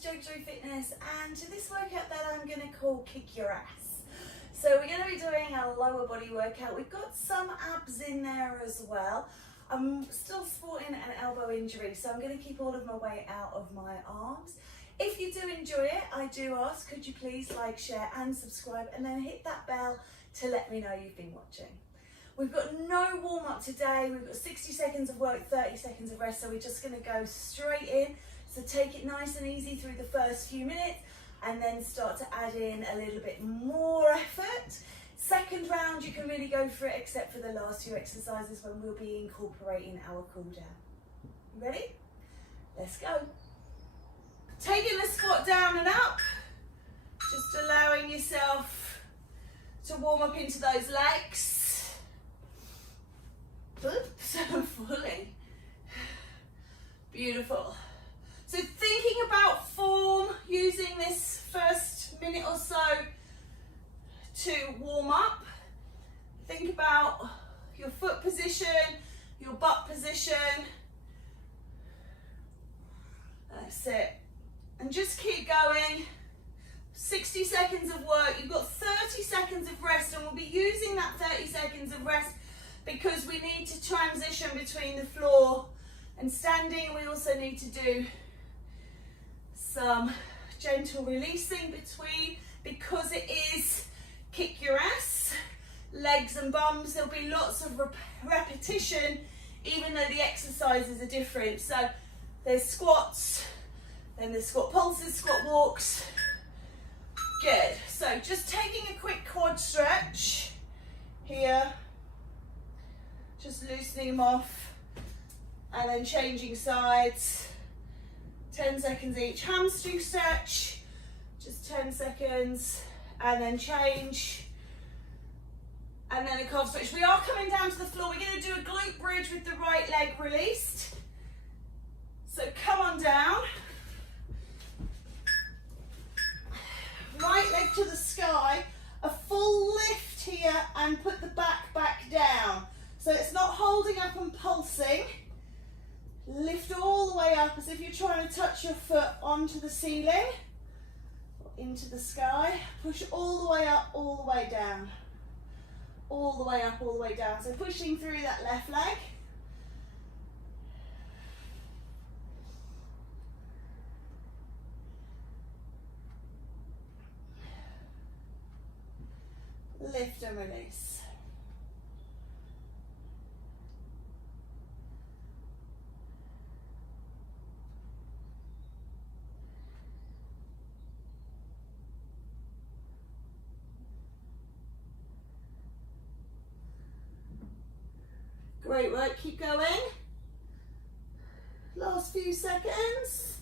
to JoeGa Fitness, and to this workout that I'm going to call Kick Your Ass. So we're going to be doing a lower body workout. We've got some abs in there as well. I'm still sporting an elbow injury, so I'm going to keep all of my weight out of my arms. If you do enjoy it, I do ask, could you please like, share and subscribe, and then hit that bell to let me know you've been watching. We've got no warm up today. We've got 60 seconds of work, 30 seconds of rest, so we're just going to go straight in. So take it nice and easy through the first few minutes and then start to add in a little bit more effort. Second round, you can really go for it, except for the last few exercises when we'll be incorporating our cool down. You ready? Let's go. Taking the squat down and up, just allowing yourself to warm up into those legs. Oops, fully. Beautiful. So thinking about form, using this first minute or so to warm up. Think about your foot position, your butt position. That's it. And just keep going. 60 seconds of work. You've got 30 seconds of rest, and we'll be using that 30 seconds of rest because we need to transition between the floor and standing. We also need to do some gentle releasing between, because it is kick your ass, legs and bums. There'll be lots of repetition, even though the exercises are different. So there's squats, then there's squat pulses, squat walks. Good. So just taking a quick quad stretch here, just loosening them off, and then changing sides. 10 seconds each. Hamstring stretch, just 10 seconds, and then change, and then a calf stretch. We are coming down to the floor. We're going to do a glute bridge with the right leg released. So come on down. Right leg to the sky, a full lift here, and put the back down. So it's not holding up and pulsing. Lift all the way up as if you're trying to touch your foot onto the ceiling or into the sky. Push all the way up, all the way down. All the way up, all the way down. So pushing through that left leg. Lift and release. Great work, keep going. Last few seconds.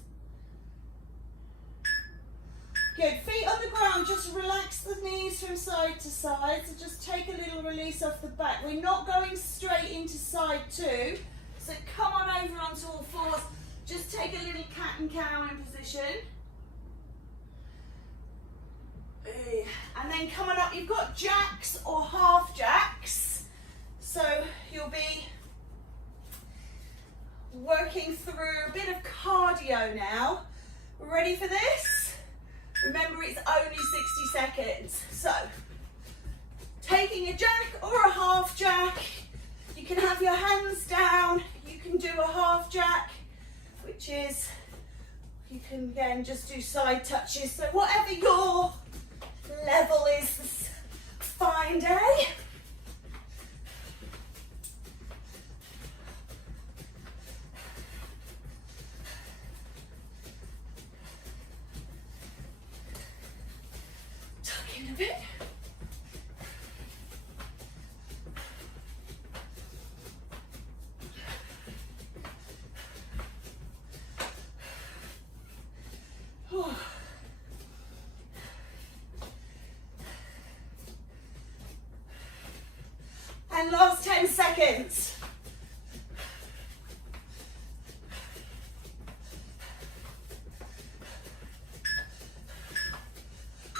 Good, feet on the ground, just relax the knees from side to side. So just take a little release off the back. We're not going straight into side two. So come on over onto all fours. Just take a little cat and cow in position. And then coming up, you've got jacks or half jacks. So you'll be working through a bit of cardio now. Ready for this? Remember, it's only 60 seconds. So taking a jack or a half jack, you can have your hands down, you can do a half jack, which is, you can again just do side touches. So whatever your level is, this fine day. A bit. And last 10 seconds.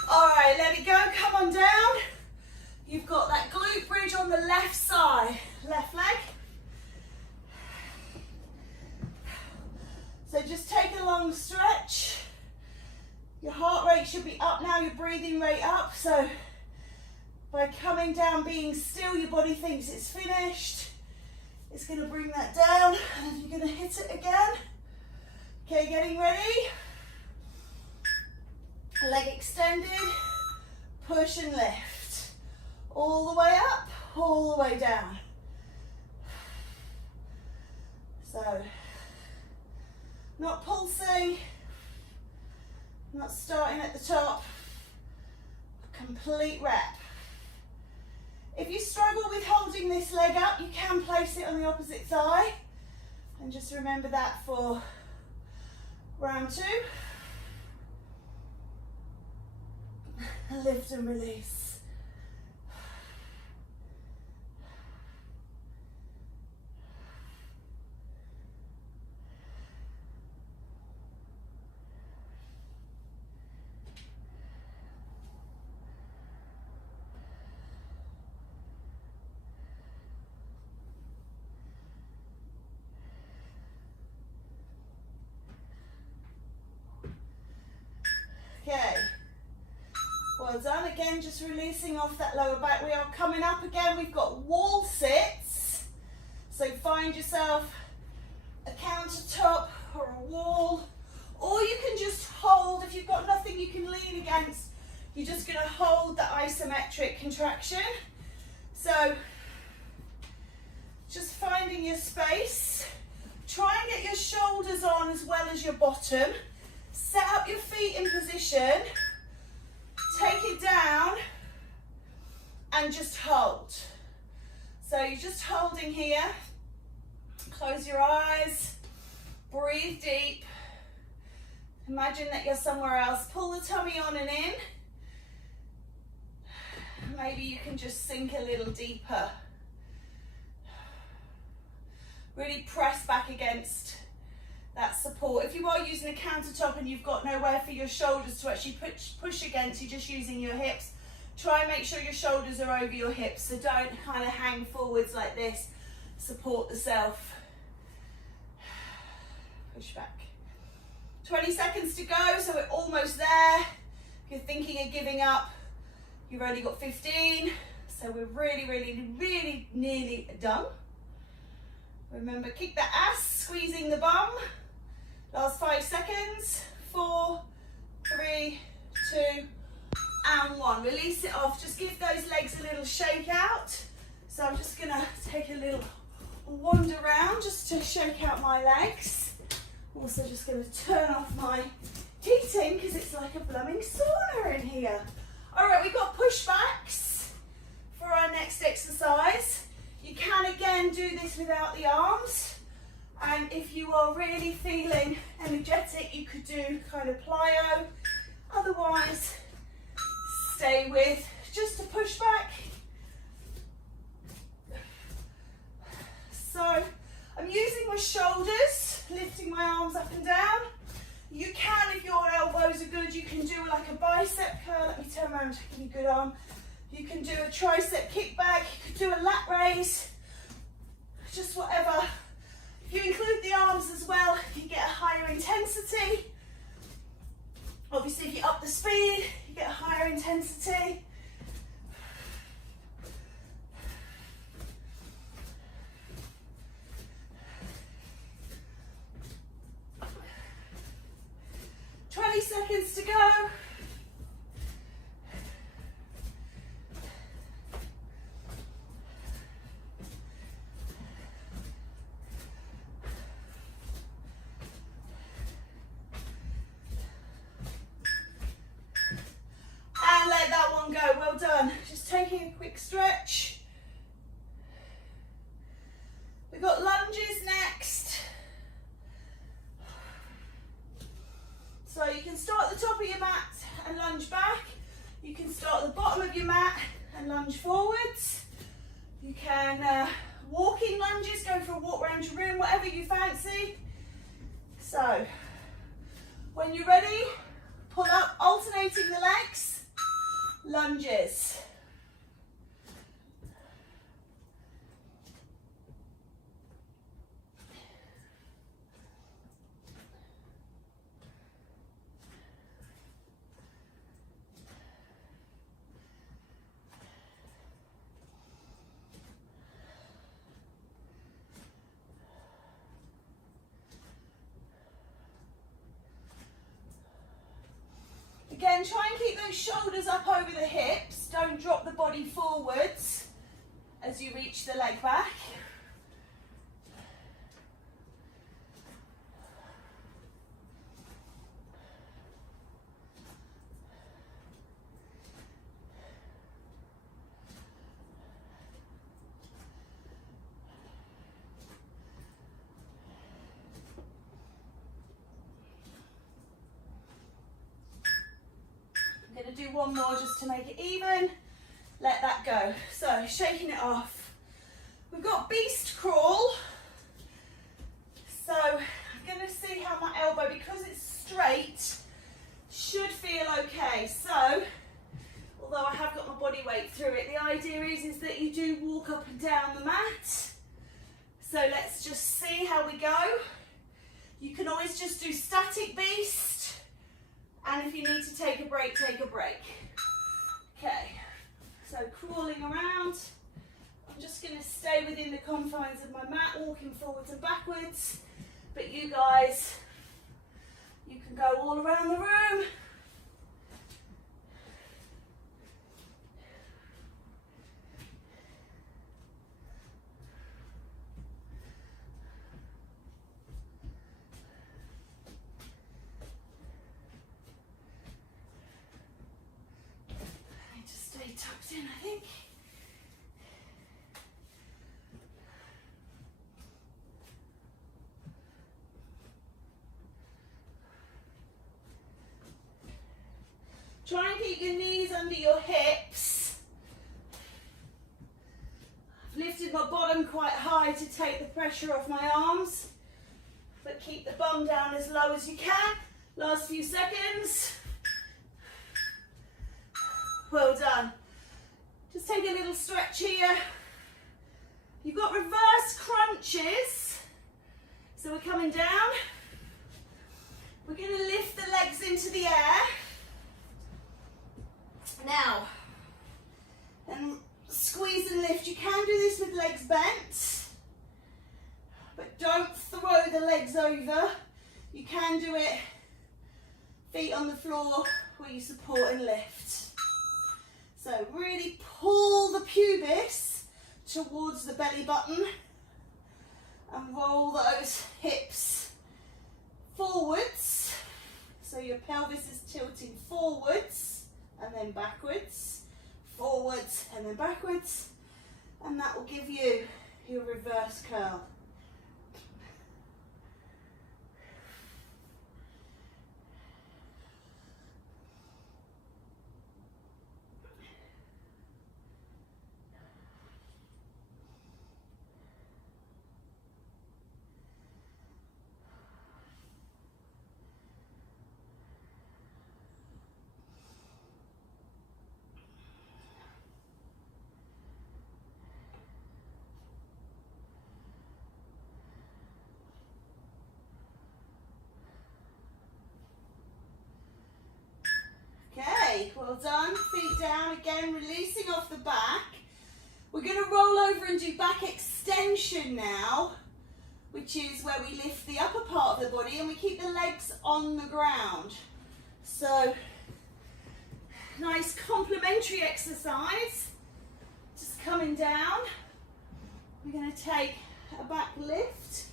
All right, let it go, come on down. You've got that glute bridge on the left side, left leg. So just take a long stretch. Your heart rate should be up now, your breathing rate up. So by coming down, being still, your body thinks it's finished. It's going to bring that down and you're going to hit it again. Okay, getting ready. Leg extended, push and lift. All the way up, all the way down. So, not pulsing, not starting at the top, complete rep. If you struggle with holding this leg up, you can place it on the opposite thigh. And just remember that for round 2. Lift and release. Okay. Well done. Again, just releasing off that lower back. We are coming up again. We've got wall sits. So find yourself a countertop or a wall, or you can just hold. If you've got nothing you can lean against, you're just going to hold the isometric contraction. So just finding your space. Try and get your shoulders on as well as your bottom. Set up your feet in position. Take it down and just hold. So you're just holding here. Close your eyes. Breathe deep. Imagine that you're somewhere else. Pull the tummy on and in. Maybe you can just sink a little deeper. Really press back against that support. If you are using a countertop and you've got nowhere for your shoulders to actually push against, you're just using your hips, try and make sure your shoulders are over your hips, so don't kind of hang forwards like this. Support the self. Push back. 20 seconds to go, so we're almost there. If you're thinking of giving up, you've only got 15, so we're really nearly done. Remember, kick the ass, squeezing the bum. Last 5 seconds. 4, 3, 2, and 1. Release it off. Just give those legs a little shake out. So I'm just going to take a little wander around just to shake out my legs. Also just going to turn off my heating because it's like a blooming sauna in here. All right, we've got pushbacks for our next exercise. You can again do this without the arms, and if you are really feeling energetic, you could do kind of plyo. Otherwise, stay with just a push back. So I'm using my shoulders, lifting my arms up and down. You can, if your elbows are good, you can do like a bicep curl. Let me turn around to give you a good arm. You can do a tricep kickback, you could do a lat raise, just whatever. If you include the arms as well, you get a higher intensity. Obviously, if you up the speed, you get a higher intensity. Seconds to go. And let that one go. Well done. Just taking a quick stretch. We've got lunges next. So you can start at the top of your mat and lunge back. You can start at the bottom of your mat and lunge forwards. You can walking lunges, go for a walk around your room, whatever you fancy. So when you're ready, pull up, alternating the legs, lunges. Again, try and keep those shoulders up over the hips. Don't drop the body forwards as you reach the leg back. I'm going to do one more just to make it even. Let that go. So, shaking it off. We've got beast crawl. So, I'm going to see how my elbow, because it's straight, should feel okay. So, although I have got my body weight through it, the idea is that you do walk up and down the mat. So let's just see how we go. You can always just do static beast, and if you need to take a break, take a break. Okay, so crawling around. I'm just going to stay within the confines of my mat, walking forwards and backwards, but you guys, you can go all around the room. Tucked in, I think. Try and keep your knees under your hips. I've lifted my bottom quite high to take the pressure off my arms, but keep the bum down as low as you can. Last few seconds. Well done. Just take a little stretch here. You've got reverse crunches. So we're coming down. We're going to lift the legs into the air. Now, and squeeze and lift. You can do this with legs bent, but don't throw the legs over. You can do it feet on the floor where you support and lift. So really pull the pubis towards the belly button and roll those hips forwards. So your pelvis is tilting forwards and then backwards, forwards and then backwards, and that will give you your reverse curl. Okay, well done. Feet down again, releasing off the back. We're going to roll over and do back extension now, which is where we lift the upper part of the body and we keep the legs on the ground. So, nice complementary exercise. Just coming down. We're going to take a back lift.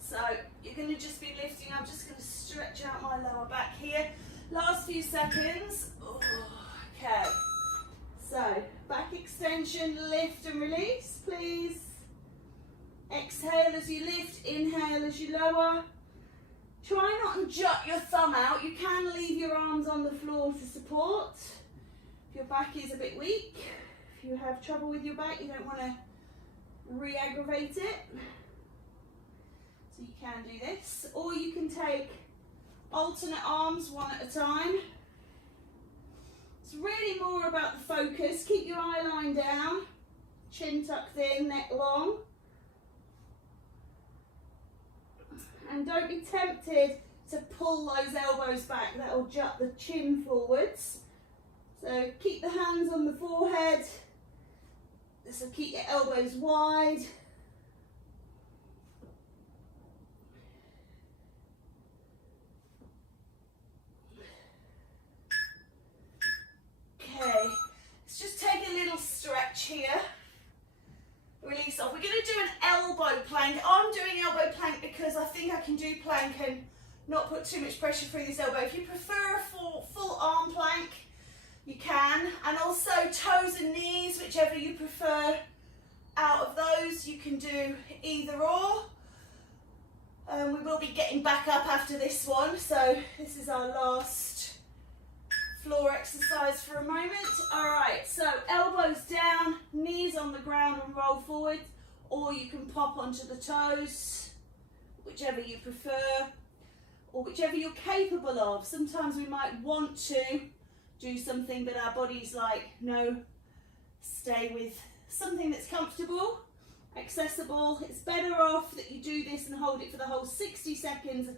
So, you're going to just be lifting. I'm just going to stretch out my lower back here. Last few seconds. Oh, okay. So, back extension, lift and release, please. Exhale as you lift, inhale as you lower. Try not to jut your thumb out. You can leave your arms on the floor to support. If your back is a bit weak, if you have trouble with your back, you don't want to re-aggravate it. So you can do this. Or you can take alternate arms one at a time. It's really more about the focus. Keep your eye line down, chin tucked in, neck long. And don't be tempted to pull those elbows back. That will jut the chin forwards. So keep the hands on the forehead. This will keep your elbows wide. elbow plank. I'm doing elbow plank because I think I can do plank and not put too much pressure through this elbow. If you prefer a full arm plank, you can. And also toes and knees, whichever you prefer. Out of those, you can do either or. We will be getting back up after this one, so this is our last floor exercise for a moment. All right, so elbows down, knees on the ground and roll forward, or you can pop onto the toes, whichever you prefer, or whichever you're capable of. Sometimes we might want to do something, but our body's like, no, stay with something that's comfortable, accessible. It's better off that you do this and hold it for the whole 60 seconds,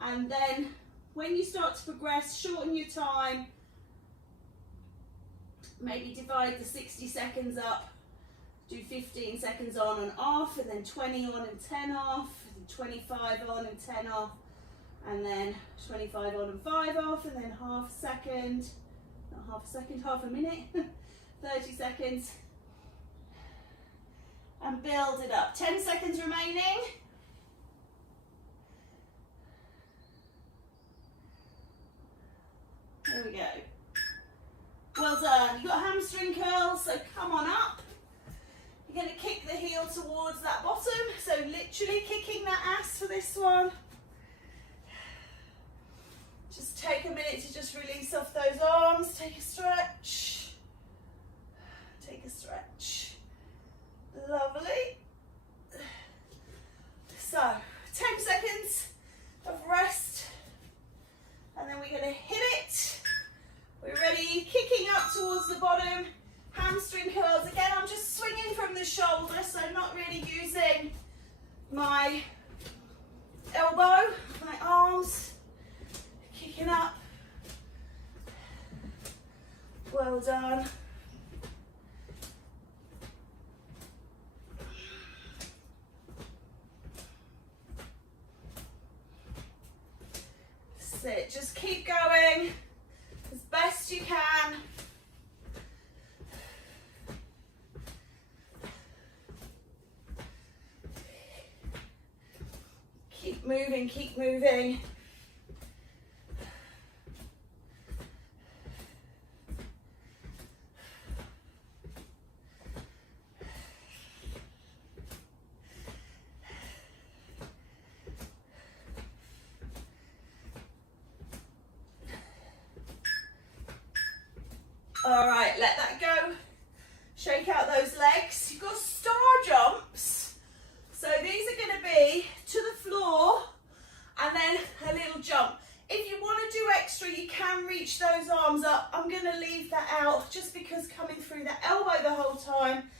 and then when you start to progress, shorten your time, maybe divide the 60 seconds up, do 15 seconds on and off, and then 20 on and 10 off, and 25 on and 10 off, and then 25 on and 5 off, and then half a second, not half a second, half a minute, 30 seconds, and build it up. 10 seconds remaining. There we go. Well done. You've got hamstring curls, so come on up. You're going to kick the heel towards that bottom, so literally kicking that ass for this one. Just take a minute to just release off those arms. Take a stretch. Take a stretch. Lovely. So, 10 seconds of rest, and then we're going to hit it. We're ready, kicking up towards the bottom, hamstring curls. Again, I'm just swinging from the shoulder, so not really using my elbow, my arms, kicking up. Well done. It. Just keep going as best you can. Keep moving, keep moving. All right, let that go. Shake out those legs. You've got star jumps. So these are going to be to the floor and then a little jump. If you want to do extra, you can reach those arms up. I'm going to leave that out just because coming through the elbow the whole time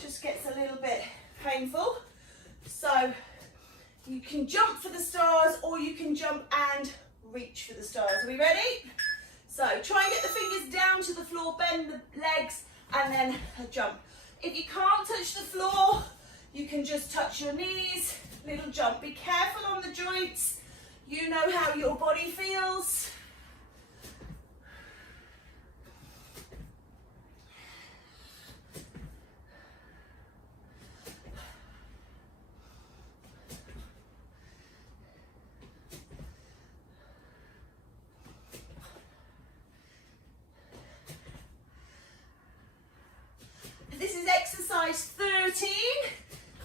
just gets a little bit painful. So you can jump for the stars, or you can jump and reach for the stars. Are we ready? So try and get the fingers down to the floor, bend the legs, and then a jump. If you can't touch the floor, you can just touch your knees, little jump. Be careful on the joints. You know how your body feels. This is exercise 13.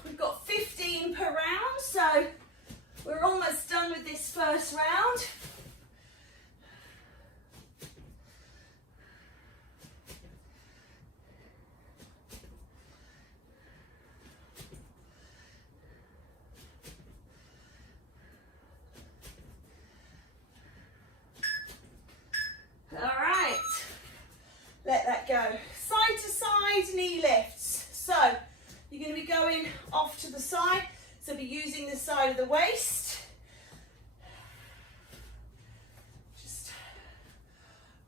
We've got 15 per round, so we're almost done with this first round. All right, let that go. Side to side knee lifts. So you're going to be going off to the side, so be using the side of the waist. Just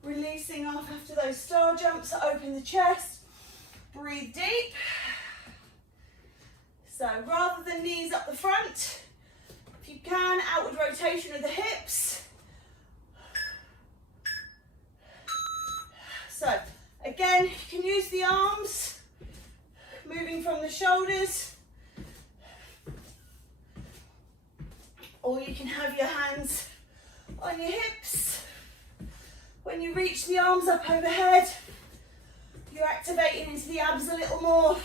releasing off after those star jumps. Open the chest, breathe deep. So rather than knees up the front, if you can, outward rotation of the hips. So again, you can use the arms, moving from the shoulders, or you can have your hands on your hips. When you reach the arms up overhead, you're activating into the abs a little more.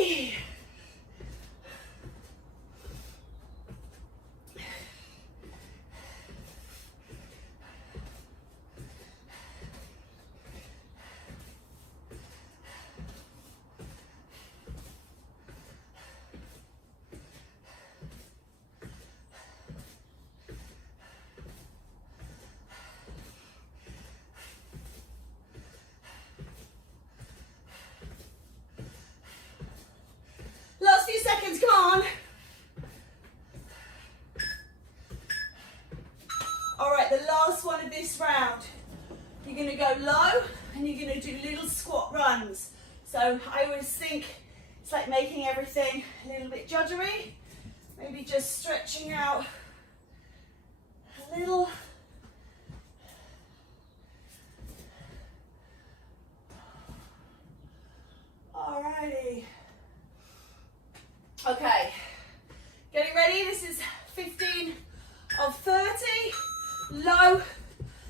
Whee. Last few seconds, come on. All right, the last one of this round. You're gonna go low and you're gonna do little squat runs. So I always think it's like making everything a little bit juddery. Maybe just stretching out a little. Alrighty. Okay, getting ready. This is 15 of 30, low,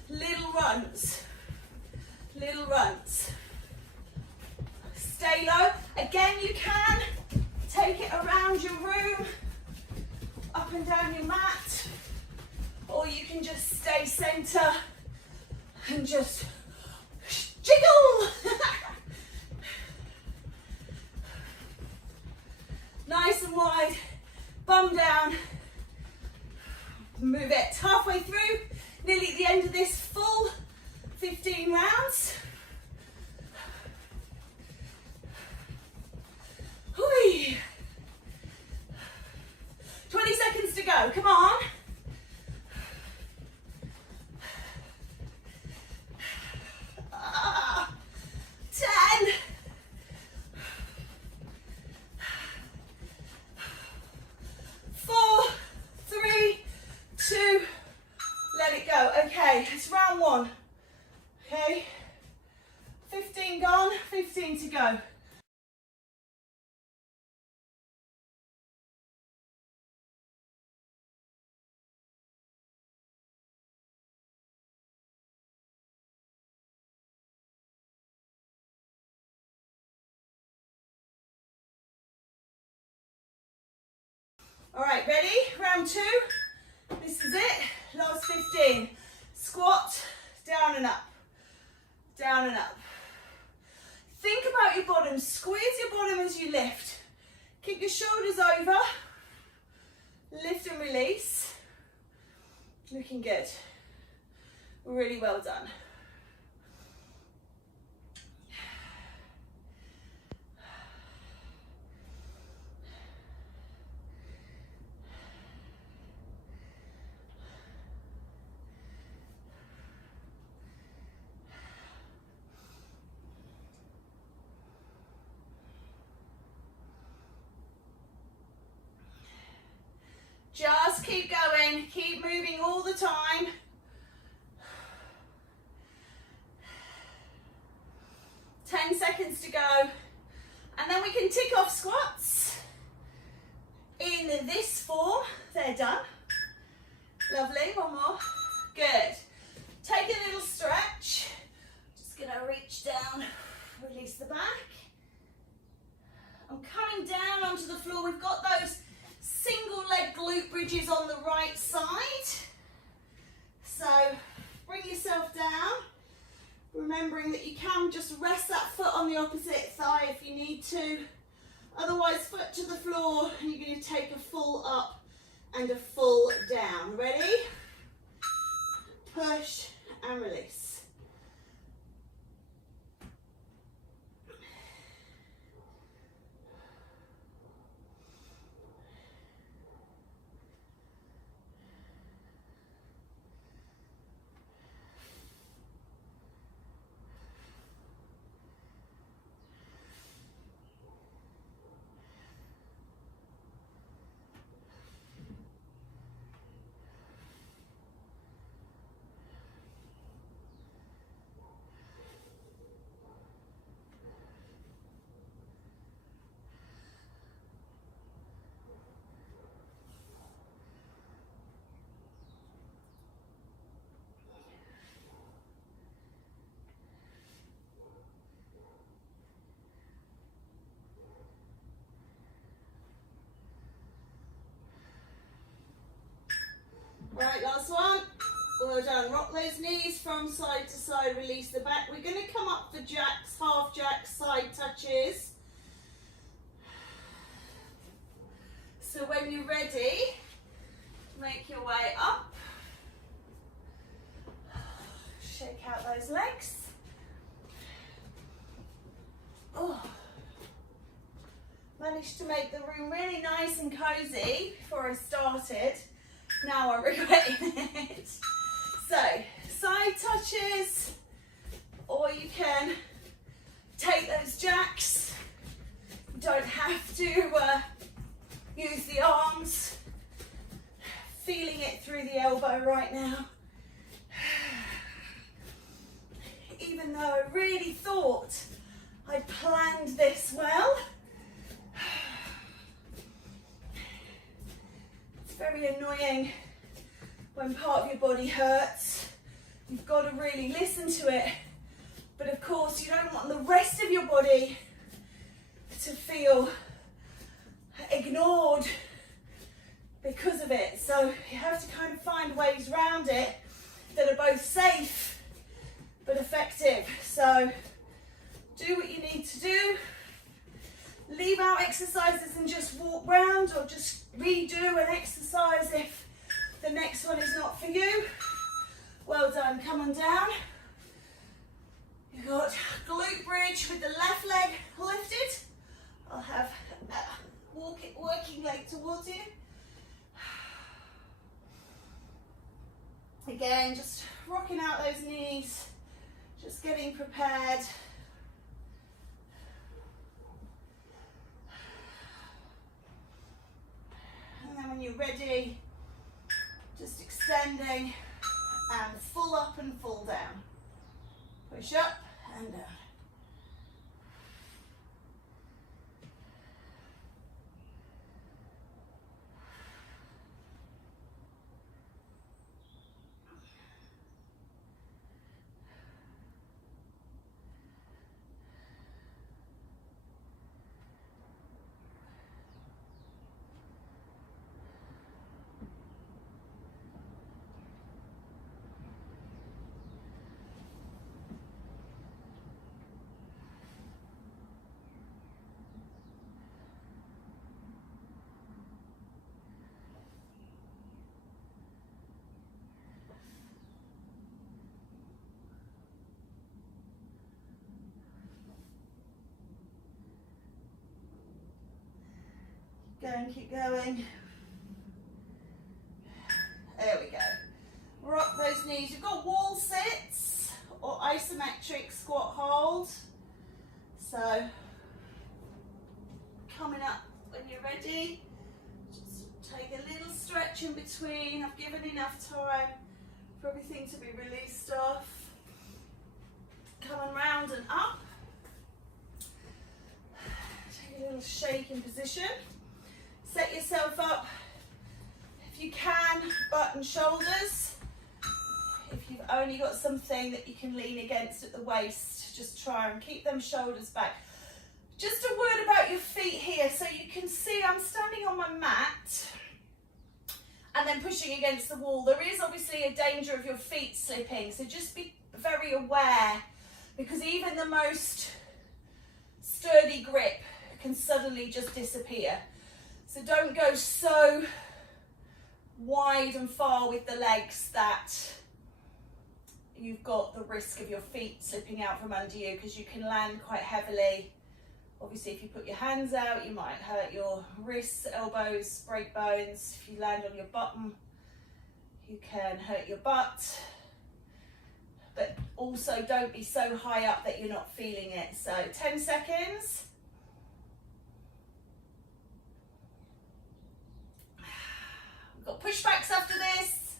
little runs, little runs. Stay low. Again, you can take it around your room, up and down your mat, or you can just stay center and just jiggle. Nice and wide, bum down, move it halfway through, nearly at the end of this full 15 rounds. Hui. 20 seconds to go, come on. Ah, 10. 4, 3, 2, let it go. Okay, it's round one. Okay, 15 gone, 15 to go. All right, ready? Round two. This is it. Last 15. Squat, down and up. Down and up. Think about your bottom. Squeeze your bottom as you lift. Keep your shoulders over. Lift and release. Looking good. Really well done. Just keep going, keep moving all the time. Ten seconds to go. And then we can tick off squats in this form. They're done. Lovely, one more. Good. Take a little stretch. Just gonna reach down, release the back. I'm coming down onto the floor. We've got those single leg glute bridges on the right side. So bring yourself down, remembering that you can just rest that foot on the opposite thigh if you need to. Otherwise, foot to the floor, and you're going to take a full up and a full down. Ready? Push and release. Right, last one. Well done. Rock those knees from side to side, release the back. We're going to come up for jacks, half jacks, side touches. So when you're ready, make your way up. Shake out those legs. Oh. Managed to make the room really nice and cozy before I started. Now I'm regretting it. So, side touches, or you can take those jacks. You don't have to use the arms. Feeling it through the elbow right now. Even though I really thought I planned this well, it's very annoying when part of your body hurts. You've got to really listen to it. But of course, you don't want the rest of your body to feel ignored because of it. So you have to kind of find ways around it that are both safe but effective. So do what you need to do. Leave out exercises and just walk round, or just redo an exercise if the next one is not for you. Well done, come on down. You've got glute bridge with the left leg lifted. I'll have working leg towards you. Again, just rocking out those knees, just getting prepared. And then when you're ready, just extending and full up and full down. Push up and down. Keep going. There we go. Rock those knees. You've got wall sits or isometric squat hold. So coming up when you're ready, just take a little stretch in between. I've given enough time for everything to be released off. Coming round and up. Take a little shake in position. Set yourself up, if you can, butt and shoulders. If you've only got something that you can lean against at the waist, just try and keep them shoulders back. Just a word about your feet here. So you can see I'm standing on my mat and then pushing against the wall. There is obviously a danger of your feet slipping, so just be very aware, because even the most sturdy grip can suddenly just disappear. So don't go so wide and far with the legs that you've got the risk of your feet slipping out from under you, because you can land quite heavily. Obviously, if you put your hands out, you might hurt your wrists, elbows, break bones. If you land on your bottom, you can hurt your butt. But also don't be so high up that you're not feeling it. So 10 seconds. Got pushbacks after this.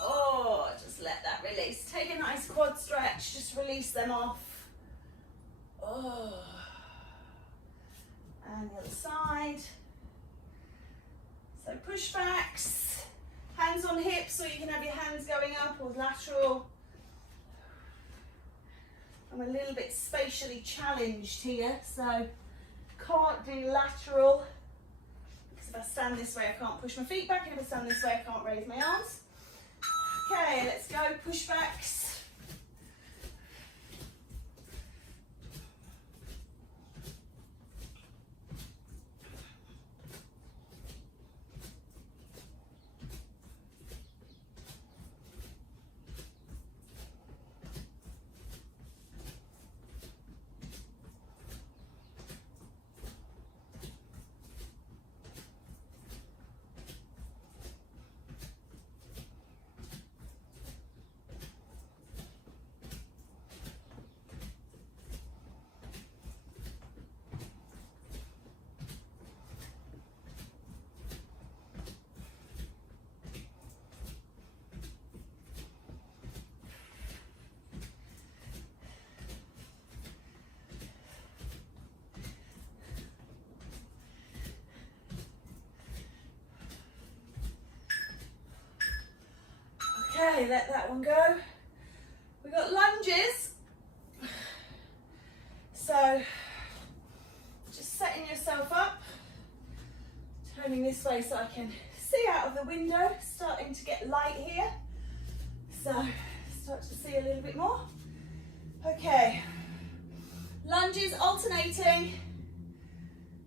Oh, just let that release. Take a nice quad stretch, just release them off. Oh. And the other side. So pushbacks, hands on hips, or you can have your hands going up or lateral. I'm a little bit spatially challenged here, so can't do lateral, because If I stand this way, I can't push my feet back, and if I stand this way, I can't raise my arms. Okay, let's go, push backs. Okay, let that one go. We've got lunges. So, just setting yourself up, turning this way so I can see out of the window, starting to get light here. So, start to see a little bit more. Okay, lunges alternating,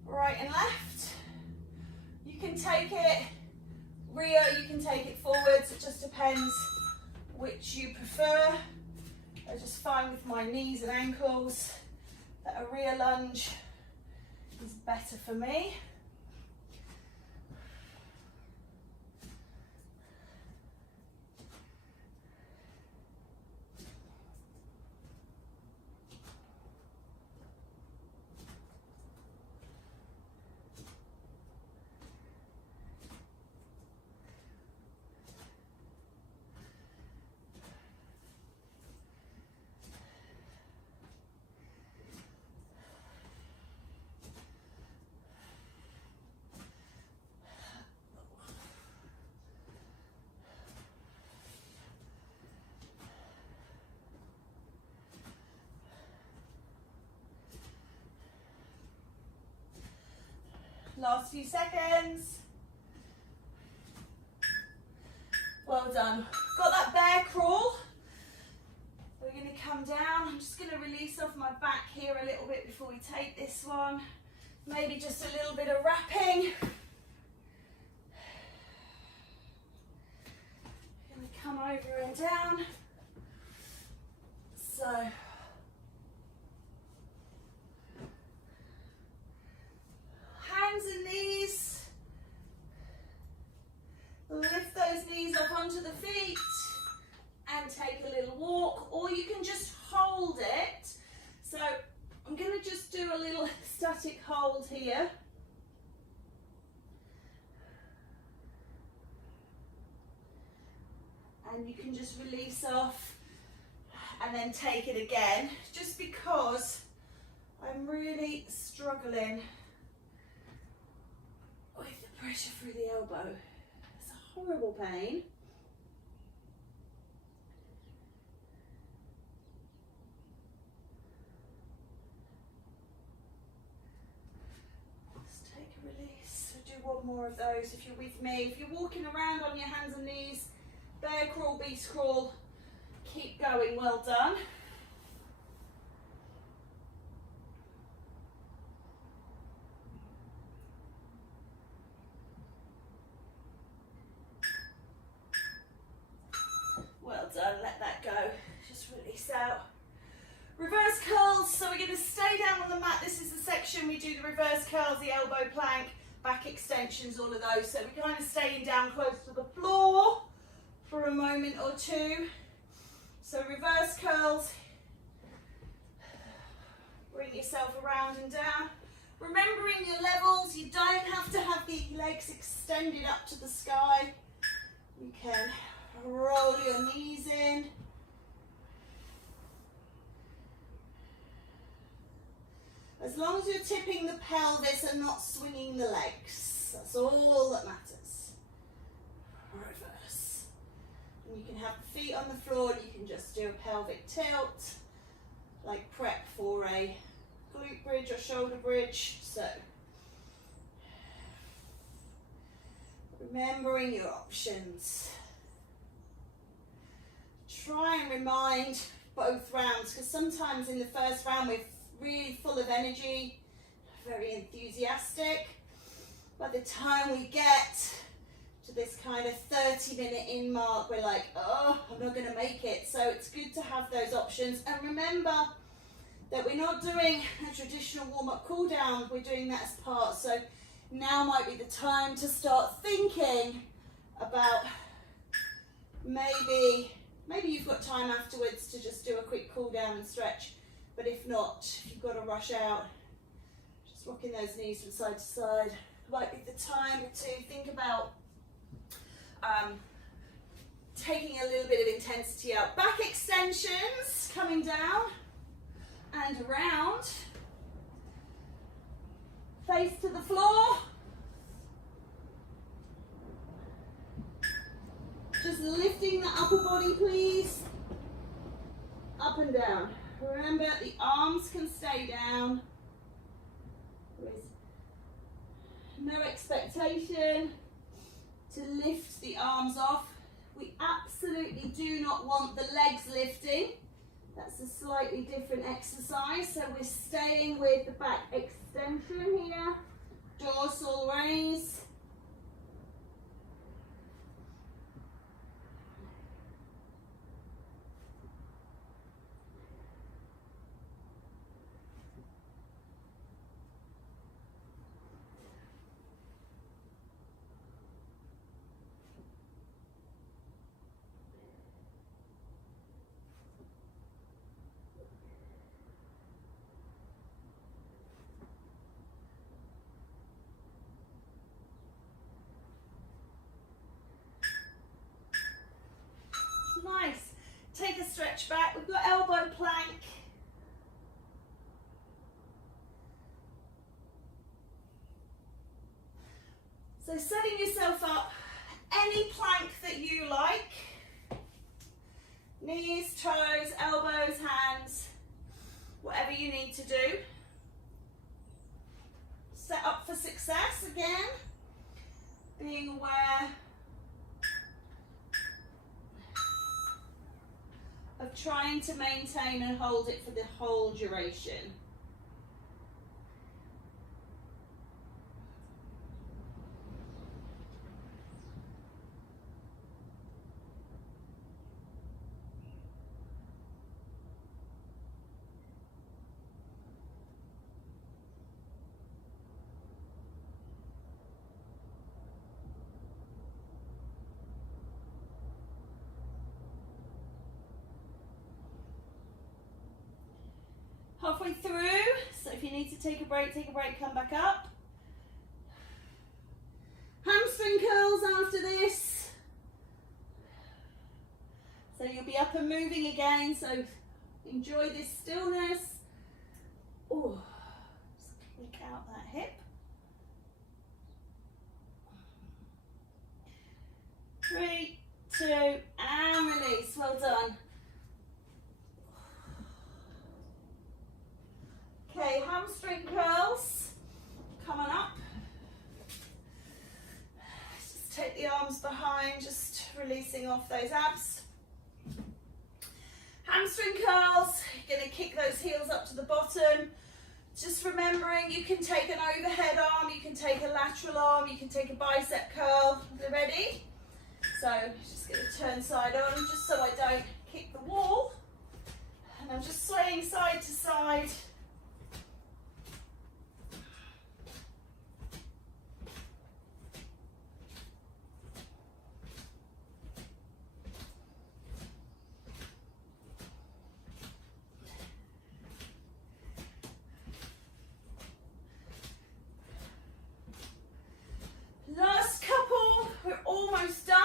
right and left. You can take it rear, you can take it forwards, it just depends which you prefer. I just find with my knees and ankles that a rear lunge is better for me. Last few seconds. Well done. Got that bear crawl. We're going to come down. I'm just going to release off my back here a little bit before we take this one. Maybe just a little bit of wrapping. Going to come over and down. So, hands and knees, lift those knees up onto the feet and take a little walk, or you can just hold it. So I'm going to just do a little static hold here. And you can just release off and then take it again, just because I'm really struggling with the pressure through the elbow. It's a horrible pain. Just take a release. We'll do one more of those if you're with me. If you're walking around on your hands and knees, bear crawl, beast crawl, keep going, well done. Well done, let that go. Just release out. Reverse curls, so we're going to stay down on the mat. This is the section we do the reverse curls, the elbow plank, back extensions, all of those. So we're kind of staying down close to the floor for a moment or two. So reverse curls, bring yourself around and down. Remembering your levels, you don't have to have the legs extended up to the sky. You can roll your knees in. As long as you're tipping the pelvis and not swinging the legs, that's all that matters. Reverse. And you can have the feet on the floor, and you can just do a pelvic tilt, like prep for a glute bridge or shoulder bridge. So, Remembering your options. Try and remind both rounds, because sometimes in the first round we're really full of energy, very enthusiastic. By the time we get to this kind of 30-minute in mark, we're like, oh, I'm not going to make it. So it's good to have those options. And remember that we're not doing a traditional warm-up cool-down, we're doing that as part. So now might be the time to start thinking about maybe you've got time afterwards to just do a quick cool-down and stretch. But if not, if you've got to rush out, just rocking those knees from side to side. Might be the time to think about taking a little bit of intensity out. Back extensions, coming down and around. Face to the floor. Just lifting the upper body, please. Up and down. Remember, the arms can stay down. There is no expectation to lift the arms off. We absolutely do not want the legs lifting. That's a slightly different exercise. So we're staying with the back extension here. Dorsal raise. Nice. Take a stretch back. We've got elbow plank. So setting yourself up, any plank that you like. Knees, toes, elbows, hands, whatever you need to do. Set up for success again. Being aware of trying to maintain and hold it for the whole duration. Halfway through, so if you need to take a break, come back up. Hamstring curls after this. So you'll be up and moving again, so enjoy this stillness. Oh, just click out that hip. 3, 2, and release. Well done. Okay, hamstring curls, coming up. Just take the arms behind, just releasing off those abs. Hamstring curls, you're going to kick those heels up to the bottom. Just remembering you can take an overhead arm, you can take a lateral arm, you can take a bicep curl. Are you ready? So, just going to turn side on, just so I don't kick the wall. And I'm just swaying side to side. Last couple, we're almost done.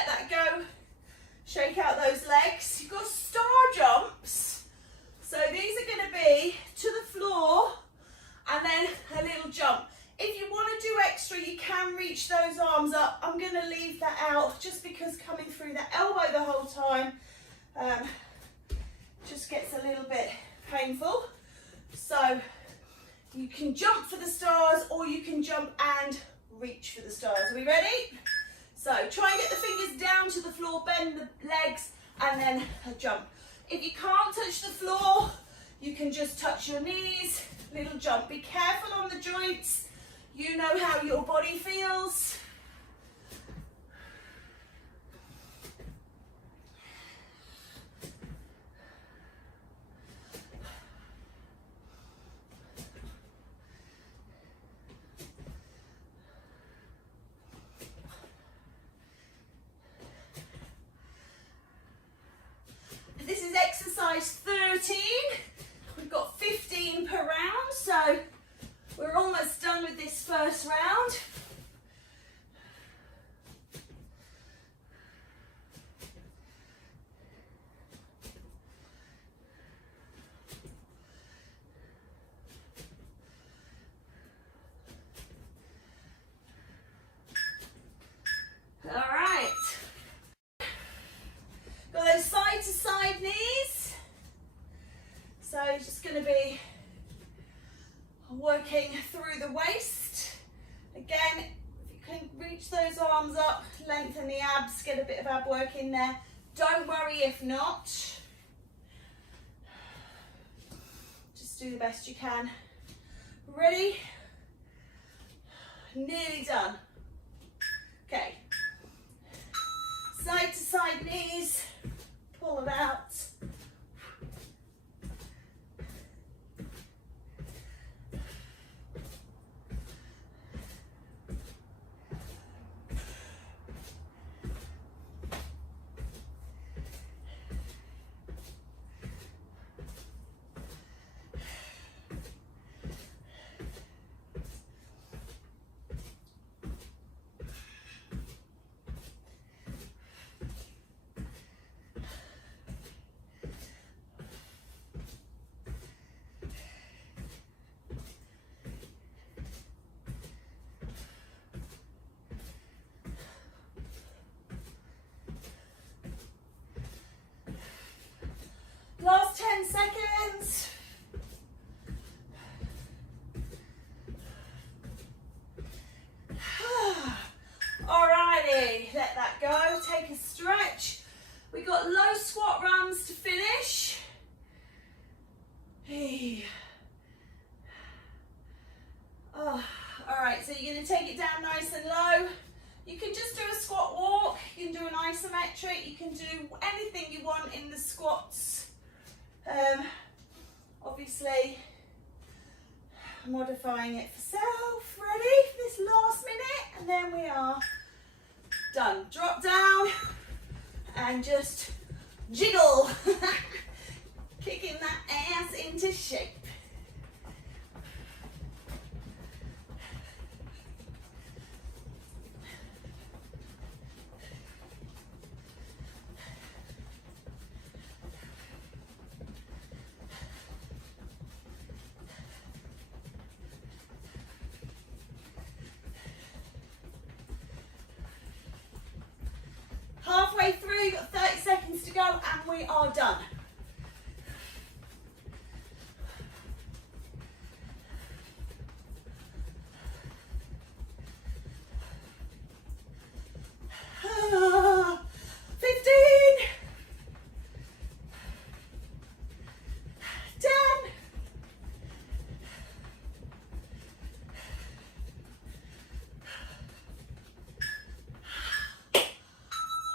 let that go. Shake out those legs. You've got star jumps. So these are going to be to the floor and then a little jump. If you want to do extra, you can reach those arms up. I'm going to leave that out just because coming through the elbow the whole time just gets a little bit painful. So you can jump for the stars or you can jump and reach for the stars. Are we ready? So try and get the fingers down to the floor, bend the legs and then a jump. If you can't touch the floor, you can just touch your knees, little jump. Be careful on the joints. You know how your body feels. This is exercise 13. We've got 15 per round, so we're almost done with this first round. All right. Got those side to side knees. So just going to be working through the waist. Again, if you can reach those arms up, lengthen the abs, get a bit of ab work in there. Don't worry if not. Just do the best you can. Ready? Nearly done. Okay. Side to side knees. Pull it out. Last 10 seconds. Alrighty, let that go. Take a stretch. We got low squat runs to finish. Hey. Oh, alright, so you're going to take it down nice and low. You can just do a squat walk. You can do an isometric. You can do anything you want in the squats. Obviously modifying it for self. Ready for this last minute and then we are done. Drop down and just jiggle. Kicking that ass into shape. Halfway through, you've got 30 seconds to go and we are done.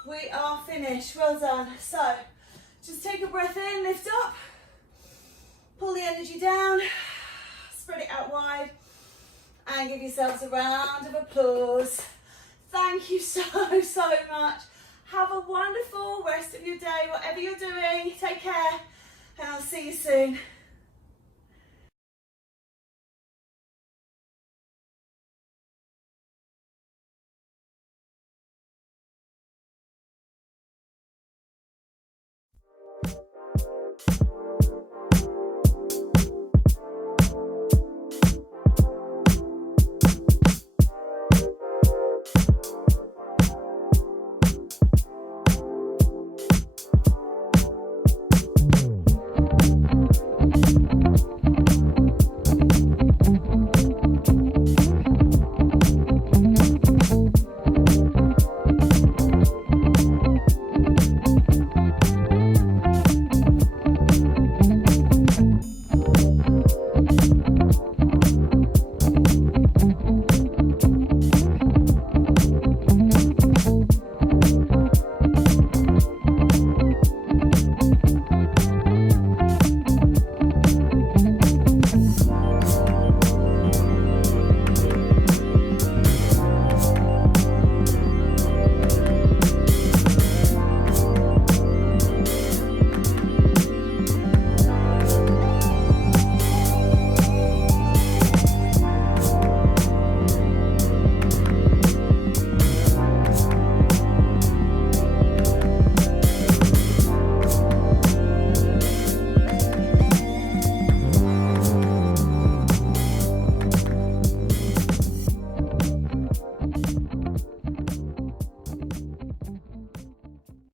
We are finished. Well done. So just take a breath in, lift up, pull the energy down, spread it out wide and give yourselves a round of applause. Thank you so much. Have a wonderful rest of your day, whatever you're doing. Take care and I'll see you soon.